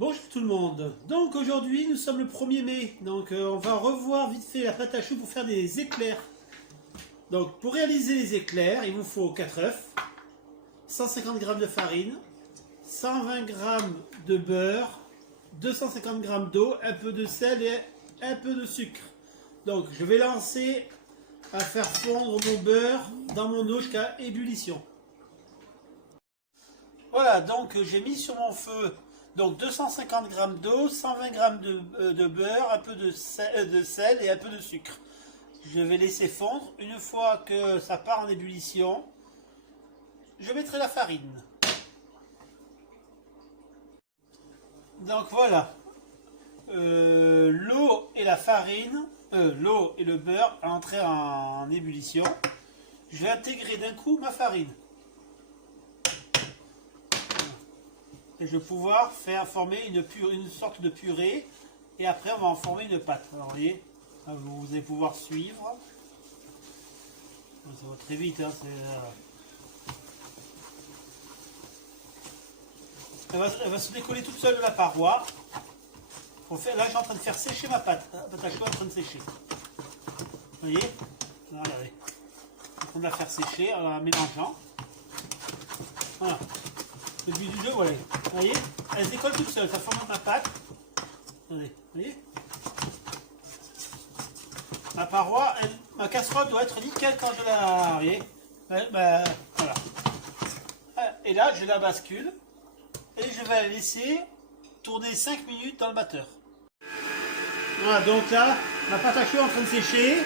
Bonjour tout le monde. Donc aujourd'hui nous sommes le 1er mai. Donc on va revoir vite fait la pâte à choux pour faire des éclairs. Donc pour réaliser les éclairs, il vous faut 4 œufs, 150 g de farine, 120 g de beurre, 250 g d'eau, un peu de sel et un peu de sucre. Donc je vais lancer à faire fondre mon beurre dans mon eau jusqu'à ébullition. Voilà, donc j'ai mis sur mon feu donc 250 g d'eau, 120 g de beurre, un peu de sel et un peu de sucre. Je vais laisser fondre. Une fois que ça part en ébullition, je mettrai la farine. Donc voilà, l'eau et la farine, l'eau et le beurre entrés en ébullition. Je vais intégrer d'un coup ma farine. Et je vais pouvoir faire former une sorte de purée. Et après, on va en former une pâte. Alors, vous voyez, vous allez pouvoir suivre. Ça va très vite. Hein, elle va se décoller toute seule de la paroi. Là, je suis en train de faire sécher ma pâte. La pâte à choux est en train de sécher. Vous voyez? Là, regardez. Je suis en train de la faire sécher en la mélangeant. Voilà. Le but du jeu, voilà. Vous voyez, elle se décolle toute seule, ça forme ma pâte. Attendez, vous voyez, ma paroi, ma casserole doit être nickel quand je la... Vous voyez, voilà. Et là, je la bascule et je vais la laisser tourner 5 minutes dans le batteur. Voilà, donc là, ma pâte à choux est en train de sécher.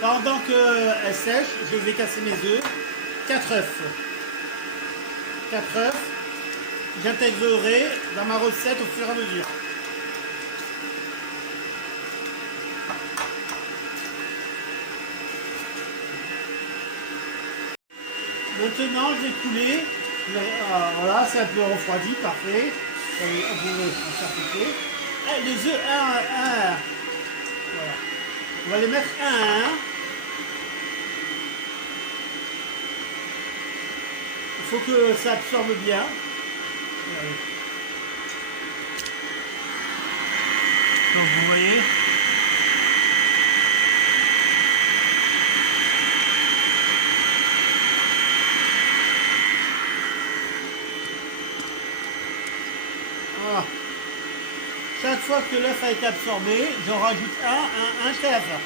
Pendant qu'elle sèche, je vais casser mes œufs. 4 œufs. 4 œufs. J'intégrerai dans ma recette au fur et à mesure. Maintenant, je vais couler. Voilà, c'est un peu refroidi, parfait. On peut en faire péter. Les œufs, un à un. Voilà. On va les mettre un à un. Il faut que ça absorbe bien. Donc vous voyez, voilà. Chaque fois que l'œuf a été absorbé, j'en rajoute un jusqu'à la fin.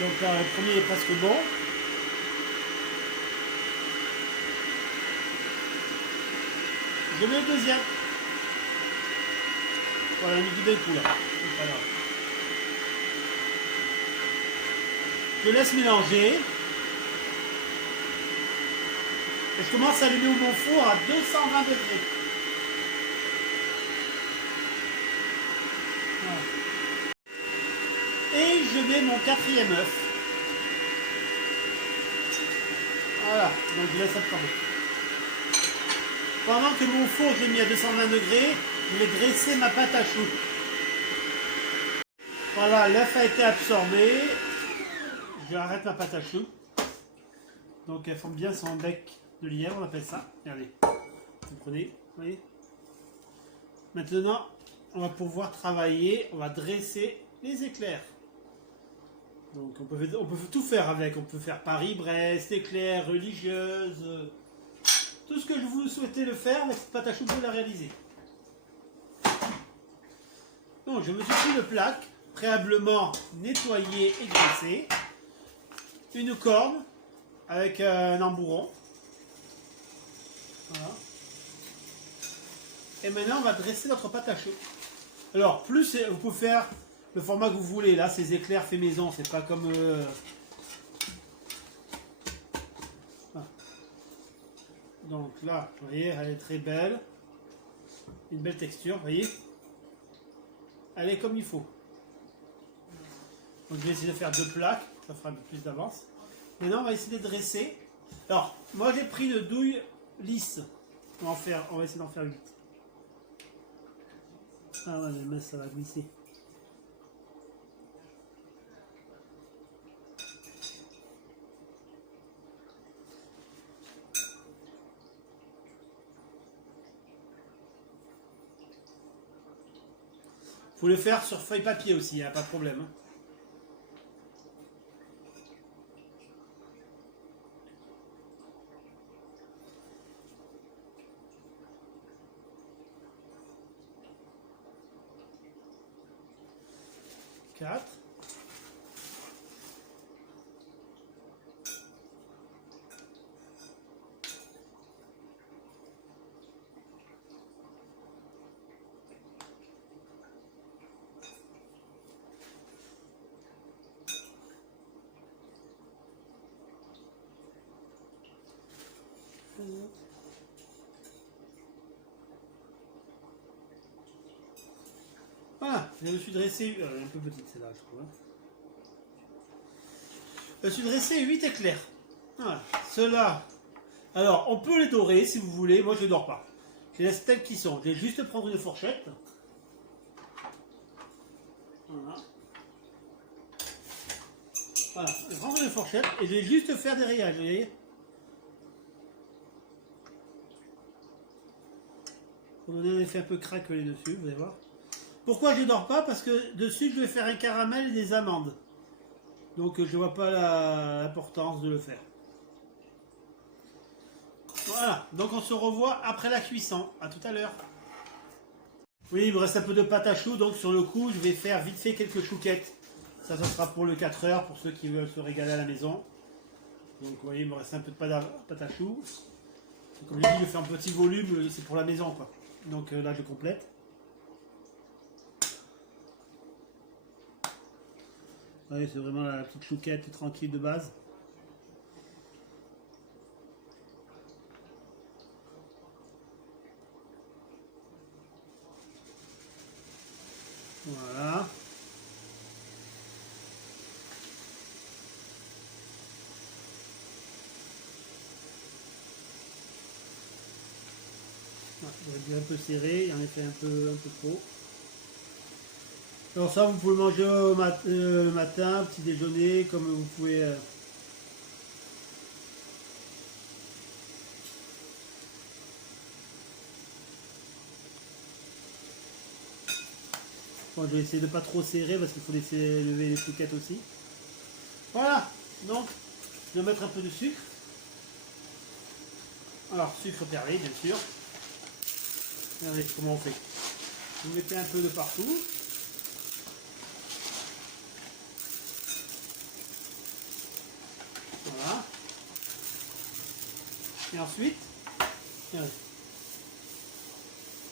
Donc là, le premier est presque bon. Je mets le deuxième. Voilà, on a mis tout d'un coup là. Je laisse mélanger. Et je commence à allumer mon four à 220 degrés. Voilà. Et je mets mon 4e œuf. Voilà, donc je laisse absorber. Pendant que mon four, je l'ai mis à 220 degrés, je vais dresser ma pâte à choux. Voilà, l'œuf a été absorbé. Je arrête ma pâte à choux. Donc elle forme bien son bec de lièvre, on appelle ça. Regardez, vous prenez, vous voyez. Maintenant, on va pouvoir travailler, on va dresser les éclairs. Donc on peut tout faire avec. On peut faire Paris-Brest, éclairs, religieuses. Tout ce que vous souhaitez le faire, avec cette pâte à choux, vous pouvez la réaliser. Donc, je me suis pris une plaque préalablement nettoyée et graissée. Une corne avec un embourron. Voilà. Et maintenant, on va dresser notre pâte à choux. Alors, plus vous pouvez faire le format que vous voulez. Là, ces éclairs fait maison. C'est pas comme... Donc là, vous voyez, elle est très belle. Une belle texture, vous voyez. Elle est comme il faut. Donc je vais essayer de faire 2 plaques. Ça fera un peu plus d'avance. Maintenant, on va essayer de dresser. Alors, moi j'ai pris une douille lisse. On va essayer d'en faire 8. Ah ouais, mais ça va glisser. Faut le faire sur feuille papier aussi, hein, pas de problème. Hein. Quatre. Voilà, je me suis dressé, un peu petite celle-là je trouve. Hein. Je me suis dressé 8 éclairs. Voilà, ceux-là. Alors, on peut les dorer si vous voulez, moi je les dors pas. Je les laisse tels qu'ils sont. Je vais juste prendre une fourchette. Voilà. Voilà, je vais prendre une fourchette et je vais juste faire des rayages, vous voyez. Pour donner un effet un peu craquelé dessus, vous allez voir. Pourquoi je ne dors pas? Parce que dessus je vais faire un caramel et des amandes. Donc je ne vois pas l'importance de le faire. Voilà, donc on se revoit après la cuisson. A tout à l'heure. Oui, il me reste un peu de pâte à choux, donc sur le coup je vais faire vite fait quelques chouquettes. Ça sera pour le 4 heures, pour ceux qui veulent se régaler à la maison. Donc vous voyez, il me reste un peu de pâte à choux. Comme je dis, je fais un petit volume, c'est pour la maison quoi. Donc là je complète. Oui, c'est vraiment la petite chouquette tranquille de base. Voilà. J'aurais dû un peu serré, il en a fait un peu trop. Alors ça, vous pouvez manger au matin, petit déjeuner, comme vous pouvez... Bon, je vais essayer de pas trop serrer parce qu'il faut laisser lever les chouquettes aussi. Voilà, donc je vais mettre un peu de sucre. Alors, sucre perlé, bien sûr. Regardez comment on fait. Vous mettez un peu de partout. Voilà. Et ensuite, regardez.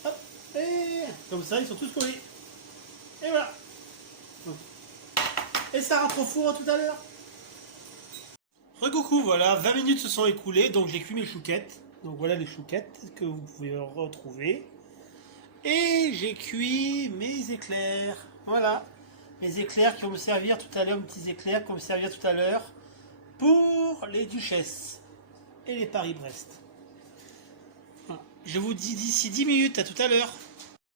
Hop, et comme ça, ils sont tous collés. Et voilà. Donc. Et ça rentre au four tout à l'heure. Recoucou, voilà, 20 minutes se sont écoulées, donc j'ai cuit mes chouquettes. Donc voilà les chouquettes que vous pouvez retrouver. Et j'ai cuit mes éclairs. Voilà. Mes éclairs qui vont me servir tout à l'heure, mes petits éclairs qui vont me servir tout à l'heure pour les Duchesses et les Paris-Brest. Voilà. Je vous dis d'ici 10 minutes, à tout à l'heure.